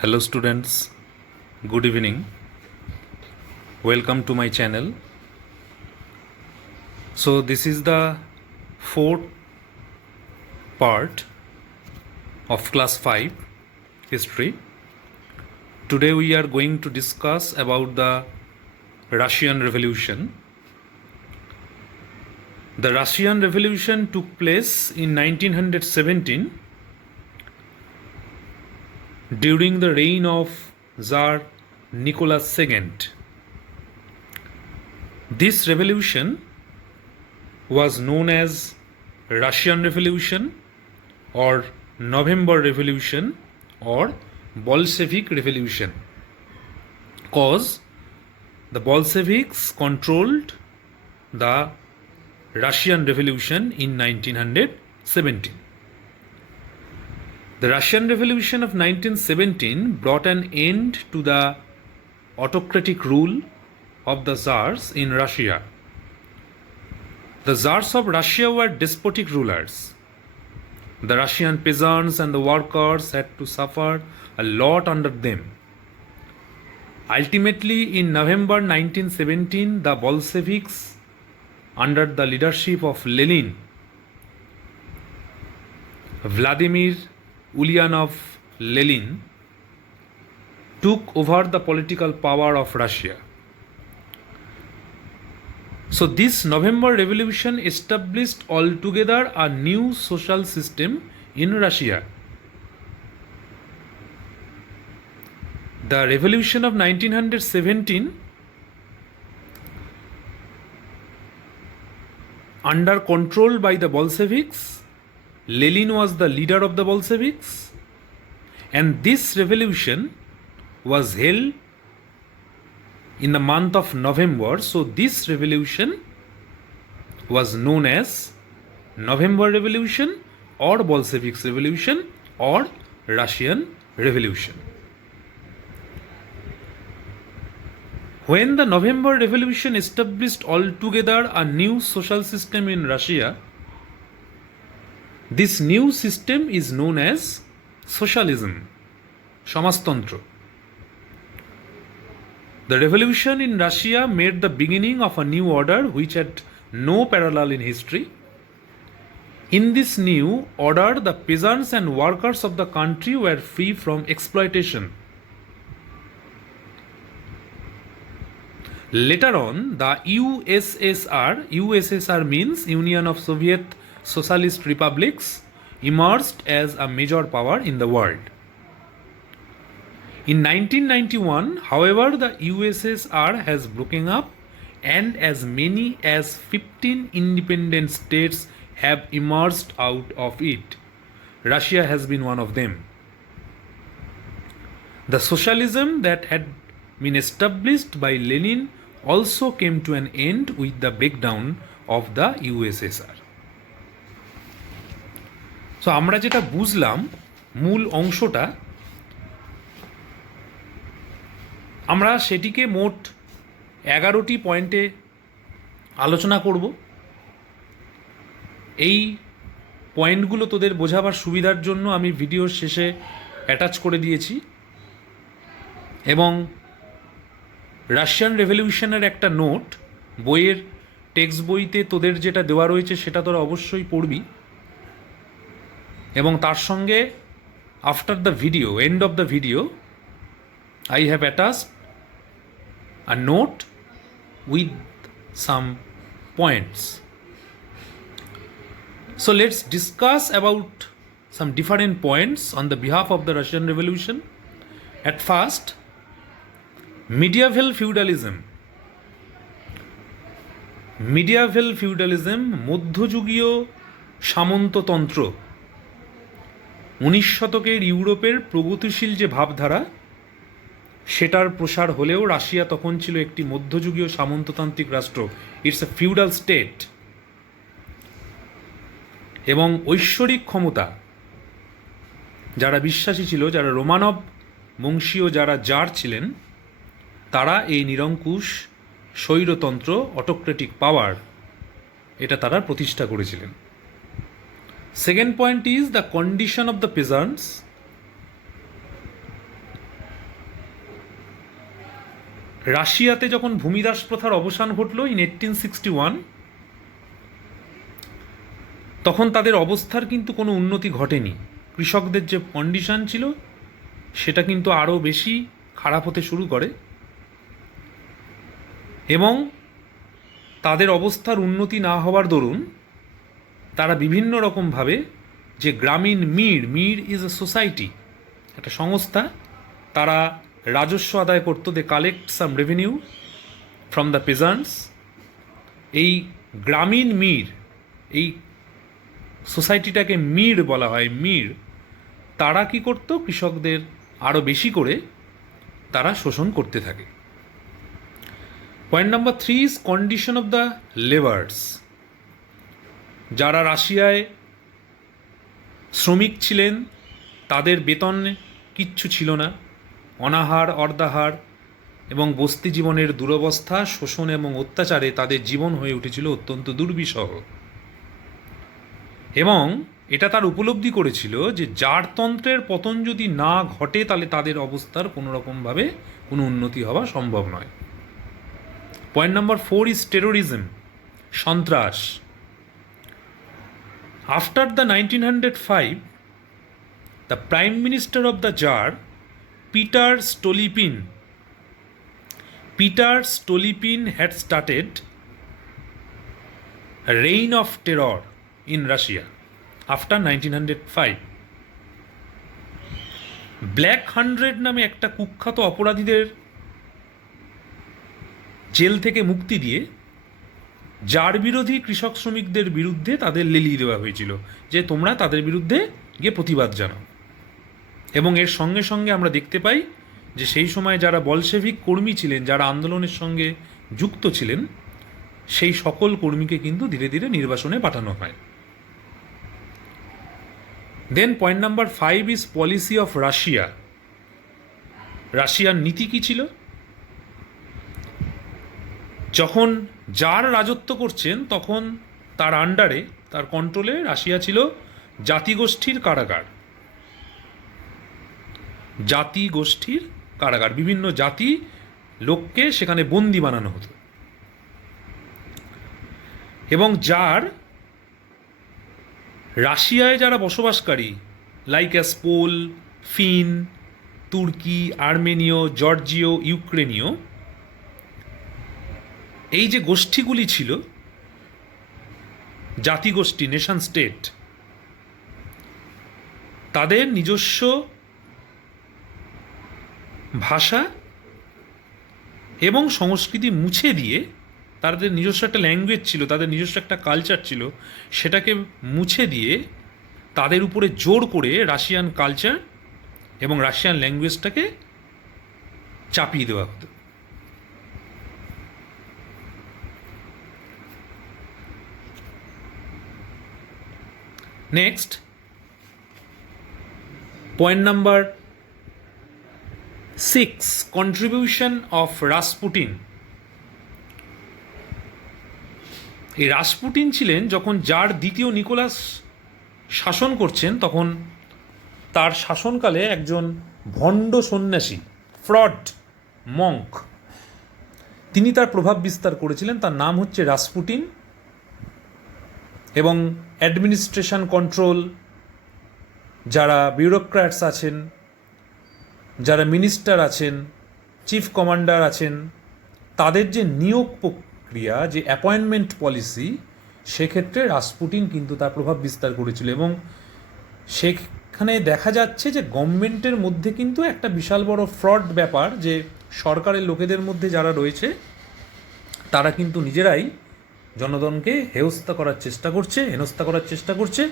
Hello students, good evening. Welcome to my channel. So this is the fourth part of class 5 history. Today we are going to discuss about the Russian Revolution. The Russian Revolution took place in 1917 during the reign of Tsar Nicholas II. This revolution was known as Russian Revolution or November Revolution or Bolshevik Revolution, cause the Bolsheviks controlled the Russian Revolution in 1917. The Russian Revolution of 1917 brought an end to the autocratic rule of the Tsars in Russia. The Tsars of Russia were despotic rulers. The Russian peasants and the workers had to suffer a lot under them. Ultimately, in November 1917, the Bolsheviks, under the leadership of Lenin, Vladimir Ulyanov Lenin, took over the political power of Russia. So this November Revolution established altogether a new social system in Russia. The revolution of 1917, under control by the Bolsheviks, Lenin was the leader of the Bolsheviks, and this revolution was held in the month of November. So this revolution was known as November Revolution or Bolsheviks Revolution or Russian Revolution. When the November Revolution established altogether a new social system in Russia, this new system is known as socialism, Samastantra. The revolution in Russia made the beginning of a new order which had no parallel in history. In this new order, the peasants and workers of the country were free from exploitation. Later on, the USSR means Union of Soviet Socialist Republics, emerged as a major power in the world. In 1991, however, the USSR has broken up and as many as 15 independent states have emerged out of it. Russia has been one of them. The socialism that had been established by Lenin also came to an end with the breakdown of the USSR. So আমরা যেটা বুঝলাম মূল অংশটা, আমরা সেটিকে মোট 11টি পয়েন্টে আলোচনা করব। এই পয়েন্টগুলো তোদের বোঝাবার সুবিধার জন্য আমি ভিডিওর শেষে অ্যাটাচ করে দিয়েছি, এবং রাশিয়ান রেভলিউশনের একটা নোট বইয়ের টেক্সট বইতে তোদের যেটা দেওয়া রয়েছে সেটা তোরা অবশ্যই পড়বি, এবং তার সঙ্গে after the video, end of the video, I have attached a note with some points. So let's discuss about some different points on the behalf of the Russian Revolution. At first, medieval feudalism. Medieval feudalism, মধ্যযুগীয় সামন্ততন্ত্র, 19 শতকের ইউরোপের প্রগতিশীল যে ভাবধারা সেটার প্রসার হলেও Russia তখন ছিল একটি মধ্যযুগীয় সামন্ততান্ত্রিক রাষ্ট্র। It's a feudal state. এবং ঐশ্বরিক ক্ষমতা যারা বিশ্বাসী ছিল, যারা রোমানব বংশীয় যারা জার ছিলেন, তারা এই নিরঙ্কুশ স্বৈরতন্ত্র, অটোক্রেটিক পাওয়ার, এটা তারা প্রতিষ্ঠা করেছিলেন। Second point is the condition of the peasants. রাশিয়াতে যখন ভূমিদাস প্রথার অবসান ঘটল ইন 1861, তখন তাদের অবস্থার কিন্তু কোনো উন্নতি ঘটেনি। কৃষকদের যে কন্ডিশন ছিল সেটা কিন্তু আরও বেশি খারাপ হতে শুরু করে এবং তাদের অবস্থার উন্নতি না হওয়ার দরুন তারা বিভিন্ন রকমভাবে যে গ্রামীণ মির ইজ এ সোসাইটি, একটা সংস্থা, তারা রাজস্ব আদায় করতো। They collect some revenue from the peasants. এই গ্রামীণ এই সোসাইটিটাকে বলা হয় তারা কি করতো, কৃষকদের আরও বেশি করে তারা শোষণ করতে থাকে। Point number 3 is condition of the labours. যারা রাশিয়ায় শ্রমিক ছিলেন তাদের বেতন কিচ্ছু ছিল না, অনাহার, অর্ধাহার এবং বস্তি জীবনের দুরবস্থা, শোষণ এবং অত্যাচারে তাদের জীবন হয়ে উঠেছিল অত্যন্ত দুর্বিষহ। এবং এটা তার উপলব্ধি করেছিল যে জারতন্ত্রের পতন যদি না ঘটে তাহলে তাদের অবস্থার কোনো রকমভাবে কোনো উন্নতি হওয়া সম্ভব নয়। পয়েন্ট নাম্বার 4 ইজ টেরোরিজম, সন্ত্রাস। After the 1905, the Prime Minister of the Tsar, Peter Stolypin had started a reign of terror in Russia after 1905. Black 100 নামে একটা কুখ্যাত অপরাধীদের জেল থেকে মুক্তি দিয়ে জার বিরোধী কৃষক শ্রমিকদের বিরুদ্ধে তাদের লেলিয়ে দেওয়া হয়েছিল যে তোমরা তাদের বিরুদ্ধে গিয়ে প্রতিবাদ জানাও। এবং এর সঙ্গে সঙ্গে আমরা দেখতে পাই যে সেই সময় যারা বলশেভিক কর্মী ছিলেন, যারা আন্দোলনের সঙ্গে যুক্ত ছিলেন, সেই সকল কর্মীকে কিন্তু ধীরে ধীরে নির্বাসনে পাঠানো হয়। Then point number 5 is policy of Russia. রাশিয়ার নীতি কী ছিল? যখন জার রাজত্ব করছেন তখন তার আন্ডারে, তার কন্ট্রোলে রাশিয়া ছিল জাতিগোষ্ঠীর কারাগার। বিভিন্ন জাতি লোককে সেখানে বন্দি বানানো হতো। এবং জার রাশিয়ায় যারা বসবাসকারী লাইক অ্যাস পোল, ফিন, তুর্কি, আর্মেনীয়, জর্জিয়, ইউক্রেনীয়, এই যে গোষ্ঠীগুলি ছিল জাতিগোষ্ঠী, নেশন স্টেট, তাদের নিজস্ব ভাষা এবং সংস্কৃতি মুছে দিয়ে, তাদের নিজস্ব একটা ল্যাঙ্গুয়েজ ছিল, তাদের নিজস্ব একটা কালচার ছিল, সেটাকে মুছে দিয়ে তাদের উপরে জোর করে রাশিয়ান কালচার এবং রাশিয়ান ল্যাঙ্গুয়েজটাকে চাপিয়ে দেওয়া হতো। Next point number 6, contribution of Rasputin. এই রাসপুটিন ছিলেন, যখন জার দ্বিতীয় নিকোলাস শাসন করছেন তখন তার শাসনকালে একজন ভণ্ড সন্ন্যাসী, ফ্রড মঙ্ক, তিনি তার প্রভাব বিস্তার করেছিলেন। তার নাম হচ্ছে রাসপুটিন। এবং অ্যাডমিনিস্ট্রেশন কন্ট্রোল, যারা বিউরোক্র্যাটস আছেন, যারা মিনিস্টার আছেন, চিফ কমান্ডার আছেন, তাদের যে নিয়োগ প্রক্রিয়া, যে অ্যাপয়েন্টমেন্ট পলিসি, সেক্ষেত্রে রাসপুটিন কিন্তু তার প্রভাব বিস্তার করেছিল। এবং সেখানে দেখা যাচ্ছে যে গভর্নমেন্টের মধ্যে কিন্তু একটা বিশাল বড় ফ্রড ব্যাপার, যে সরকারের লোকেদের মধ্যে যারা রয়েছে তারা কিন্তু নিজেরাই জনগণকে হেনস্থা করার চেষ্টা করছে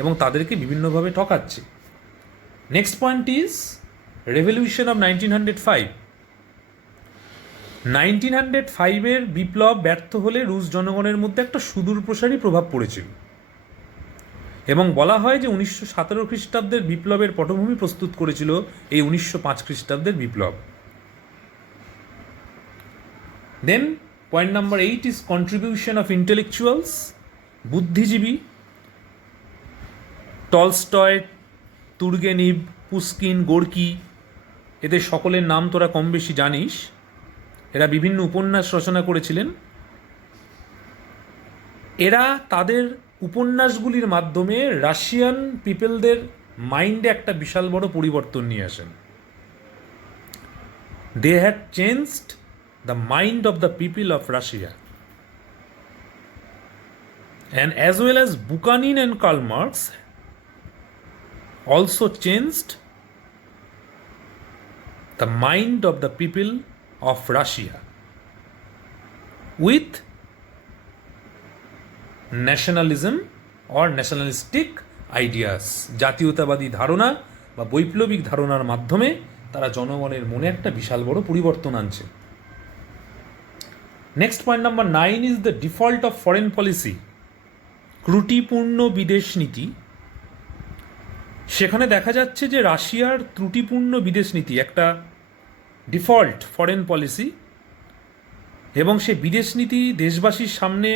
এবং তাদেরকে বিভিন্নভাবে ঠকাচ্ছে। Next point is revolution of 1905। 1905-এর বিপ্লব ব্যর্থ হলে রুশ জনগণের মধ্যে একটা সুদূরপ্রসারী প্রভাব পড়েছিল এবং বলা হয় যে 1917 খ্রিস্টাব্দের বিপ্লবের পটভূমি প্রস্তুত করেছিল এই 1905 খ্রিস্টাব্দের বিপ্লব। Then point number 8 is contribution of intellectuals, বুদ্ধিজীবী। টলস্টয়, তুর্গেনিভ, পুস্কিন, গোর্কি, এদের সকলের নাম তোরা কম বেশি জানিস। এরা বিভিন্ন উপন্যাস রচনা করেছিলেন। এরা তাদের উপন্যাসগুলির মাধ্যমে রাশিয়ান পিপলদের মাইন্ডে একটা বিশাল বড় পরিবর্তন নিয়ে আসেন। They had changed the mind of the people of Russia, and as well as Bukhanin and Karl Marx also changed the mind of the people of Russia with nationalism or nationalistic ideas, জাতীয়তাবাদী ধারণা বা বৈপ্লবিক ধারণার মাধ্যমে তারা জনগণের মনে একটা বিশাল বড় পরিবর্তন আনছে। Next point number 9 is the default of foreign policy, ত্রুটিপূর্ণ বিদেশ নীতি। সেখানে দেখা যাচ্ছে যে রাশিয়ার ত্রুটিপূর্ণ বিদেশ নীতি একটা ডিফল্ট ফরেন পলিসি, এবং সে বিদেশ নীতি দেশবাসীর সামনে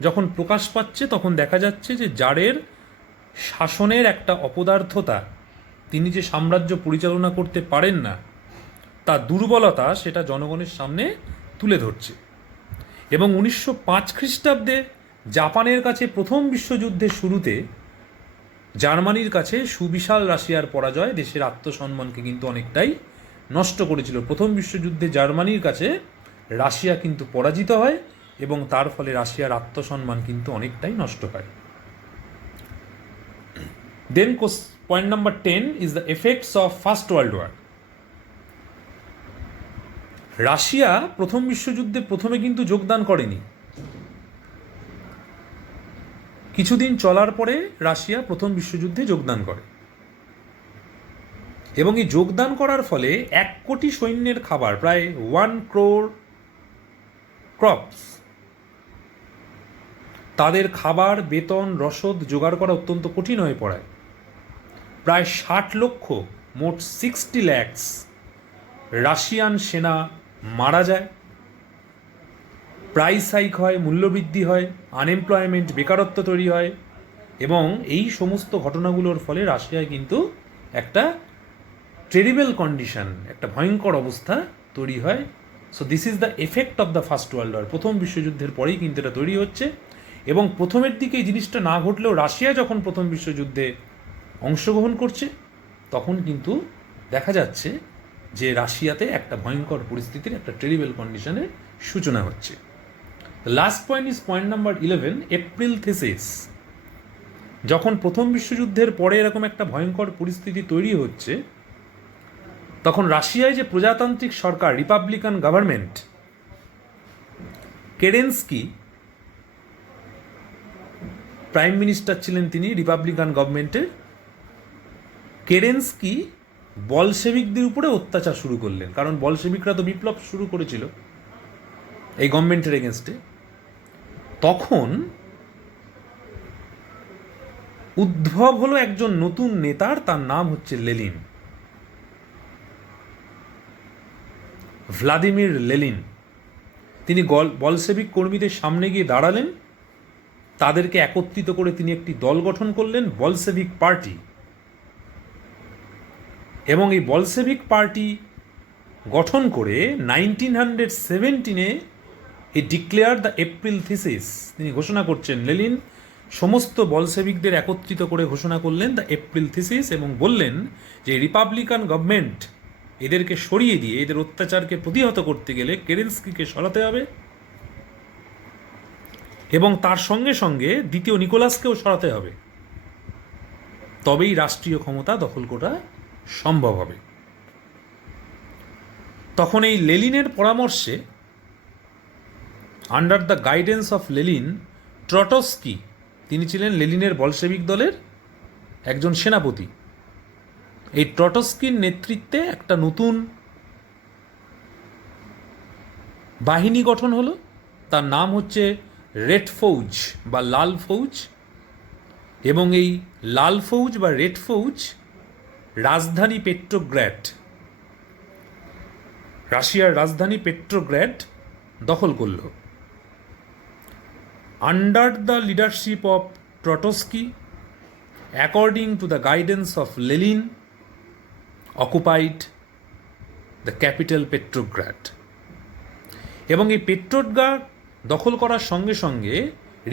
যখন প্রকাশ পাচ্ছে তখন দেখা যাচ্ছে যে জারের শাসনের একটা অপদার্থতা, তিনি যে সাম্রাজ্য পরিচালনা করতে পারেন না তার দুর্বলতা সেটা জনগণের সামনে তুলে ধরছে। এবং 1905 খ্রিস্টাব্দে জাপানের কাছে প্রথম বিশ্বযুদ্ধের শুরুতে জার্মানির কাছে সুবিশাল রাশিয়ার পরাজয় দেশের আত্মসম্মানকে কিন্তু অনেকটাই নষ্ট করেছিল। প্রথম বিশ্বযুদ্ধে জার্মানির কাছে রাশিয়া কিন্তু পরাজিত হয় এবং তার ফলে রাশিয়ার আত্মসম্মান কিন্তু অনেকটাই নষ্ট হয়। Then point number 10 is the effects of first world war. Russia প্রথম বিশ্বযুদ্ধে প্রথমে কিন্তু যোগদান করেনি, কিছুদিন চলার পরে রাশিয়া প্রথম বিশ্বযুদ্ধে যোগদান করে, এবং এই যোগদান করার ফলে 1 কোটি সৈন্যের খাবার, প্রায় 1 crore ক্রপস, তাদের খাবার, বেতন, রসদ জোগাড় করা অত্যন্ত কঠিন হয়ে পড়ায়। প্রায় 60 লক্ষ, মোট 60 lakhs রাশিয়ান সেনা মারা যায়। প্রাইস হাইক হয়, মূল্যবৃদ্ধি হয়, আনএমপ্লয়মেন্ট, বেকারত্ব তৈরি হয়, এবং এই সমস্ত ঘটনাগুলোর ফলে রাশিয়ায় কিন্তু একটা টেরিবল কন্ডিশন, একটা ভয়ঙ্কর অবস্থা তৈরি হয়। So this is the effect of the first world war. প্রথম বিশ্বযুদ্ধের পরেই কিন্তু এটা তৈরি হচ্ছে, এবং প্রথমের দিকে এই জিনিসটা না ঘটলেও রাশিয়া যখন প্রথম বিশ্বযুদ্ধে অংশগ্রহণ করছে তখন কিন্তু দেখা যাচ্ছে যে রাশিয়াতে একটা ভয়ঙ্কর পরিস্থিতির, একটা টেরিবল কন্ডিশনের সূচনা হচ্ছে। Last point is point number 11, April thesis. যখন প্রথম বিশ্বযুদ্ধের পরে এরকম একটা ভয়ঙ্কর পরিস্থিতি তৈরি হচ্ছে তখন রাশিয়ায় যে প্রজাতান্ত্রিক সরকার, রিপাবলিকান গভর্নমেন্ট, কেরেন্সকি প্রাইম মিনিস্টার ছিলেন তিনি রিপাবলিকান গভর্নমেন্টের। কেরেন্সকি বলশেভিকদের উপরে অত্যাচার শুরু করলেন, কারণ বলশেভিকরা তো বিপ্লব শুরু করেছিল এই গভর্নমেন্টের এগেনস্টে। তখন উদ্ভব হলো একজন নতুন নেতার, তার নাম হচ্ছে লেলিন, ভ্লাদিমির লেলিন। তিনি বলশেভিক কর্মীদের সামনে গিয়ে দাঁড়ালেন, তাদেরকে একত্রিত করে তিনি একটি দল গঠন করলেন, বলশেভিক পার্টি। এবং এই বলশেভিক পার্টি গঠন করে 1917 হি ডিক্লেয়ার দ্য এপ্রিল থিসিস। তিনি ঘোষণা করছেন, লেলিন সমস্ত বলশেভিকদের একত্রিত করে ঘোষণা করলেন দ্য এপ্রিল থিসিস, এবং বললেন যে রিপাবলিকান গভর্নমেন্ট এদেরকে সরিয়ে দিয়ে এদের অত্যাচারকে প্রতিহত করতে গেলে কেরেন্সকিকে সরাতে হবে, এবং তার সঙ্গে সঙ্গে দ্বিতীয় নিকোলাসকেও সরাতে হবে, তবেই রাষ্ট্রীয় ক্ষমতা দখল করা সম্ভব হবে। তখন এই লেলিনের পরামর্শে, under the guidance of Lenin, Trotsky, তিনি ছিলেন লেলিনের বলশেভিক দলের একজন সেনাপতি। এই ট্রটস্কির নেতৃত্বে একটা নতুন বাহিনী গঠন হলো, তার নাম হচ্ছে রেড ফৌজ বা লাল ফৌজ। এবং এই লাল ফৌজ বা রেড ফৌজ রাজধানী পেট্রোগ্র্যাড, রাশিয়ার রাজধানী পেট্রোগ্র্যাড দখল করল। Under the leadership of Trotsky, according to the guidance of Lenin, occupied the capital Petrograd. এবং এই পেট্রোগ্রাড দখল করার সঙ্গে সঙ্গে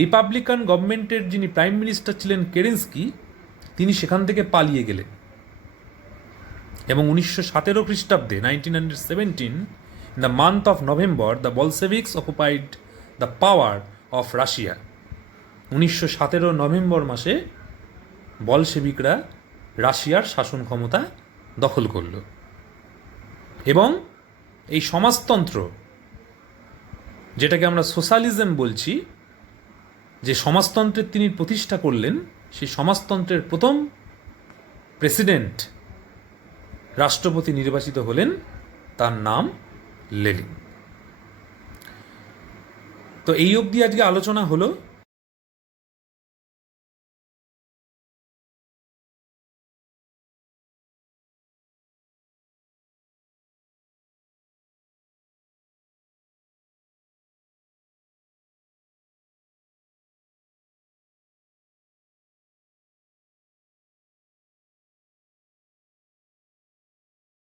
রিপাবলিকান গভর্নমেন্টের যিনি প্রাইম মিনিস্টার ছিলেন কেরেন্সকি, তিনি সেখান থেকে পালিয়ে গেলেন এবং 1917 খ্রিস্টাব্দে 1917 in the month of November the Bolsheviks occupied the power of Russia. 1917 November মাসে বলশেভিকরা রাশিয়ার শাসন ক্ষমতা দখল করল এবং এই সমাজতন্ত্র, যেটাকে আমরা সোশ্যালিজম বলছি, যে সমাজতন্ত্রের তিনি প্রতিষ্ঠা করলেন, সেই সমাজতন্ত্রের প্রথম প্রেসিডেন্ট, রাষ্ট্রপতি নির্বাচিত হলেন, তার নাম লেনিন। তো এই অবধি আজকে আলোচনা হলো।